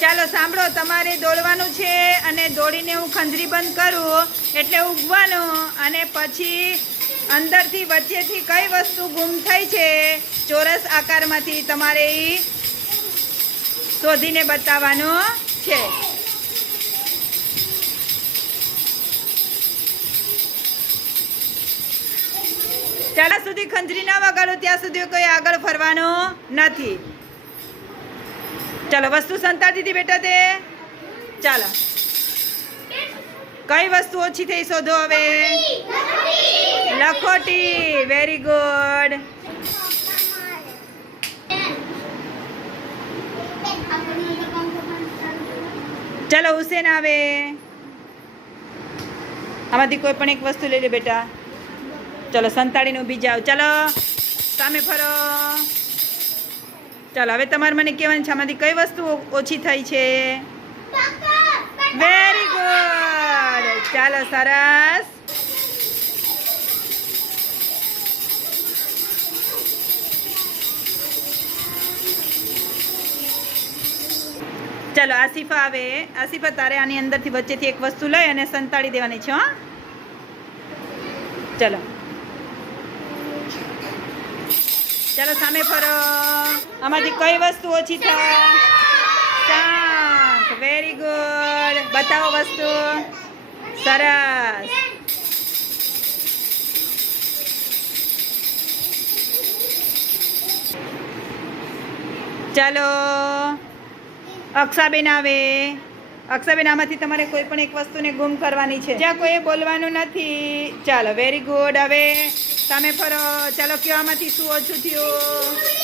ચાલો સાંભળો, તમારે દોડવાનું છે અને દોડીને હું ખંજરી બંધ કરું એટલે ઊભવાનું અને પછી અંદરથી વચ્ચેથી કઈ વસ્તુ ગુમ થઈ છે ચોરસ આકારમાંથી તમારે એ શોધીને બતાવવાનું છે. જ્યાં સુધી ખંજરી ના વગાડો ત્યાં સુધી કોઈ આગળ ફરવાનું નથી. ચાલો, વસ્તુ સંતાડી દીધી બેટા તે. ચાલો, કઈ વસ્તુ ઓછી થઈ શોધો હવે. લખોટી. Very good. ચાલો, હુસેન આવે. આમાંથી કોઈ પણ એક વસ્તુ લઈ લે બેટા. ચાલો, સંતાડીને ઊભી જાઓ. ચાલો, સામે ફરો. ચાલો, હવે તમારે મને કહેવાનું છે આમાંથી કઈ વસ્તુ ઓછી થઈ છે. Very good. ચાલો, સરસ. ચાલો, આસિફા આવે. આસિફા, તારે આની અંદરથી વચ્ચેથી એક વસ્તુ લઈ અને સંતાડી દેવાની છે. હા, ચાલો. ચાલો, સામે ફરો. આમાંથી કઈ વસ્તુ ઓછી થાય. શાંત. Very good. બતાવો વસ્તુ. સરસ. ચાલો, અક્ષાબેન આવે. અક્ષાબેન, આમાંથી તમારે કોઈ પણ એક વસ્તુને ગુમ કરવાની છે. જ્યાં કોઈ બોલવાનું નથી. ચાલો, વેરી ગુડ. હવે સામે ફરો. ચાલો, કયો આમાંથી શું ઓછું થયું.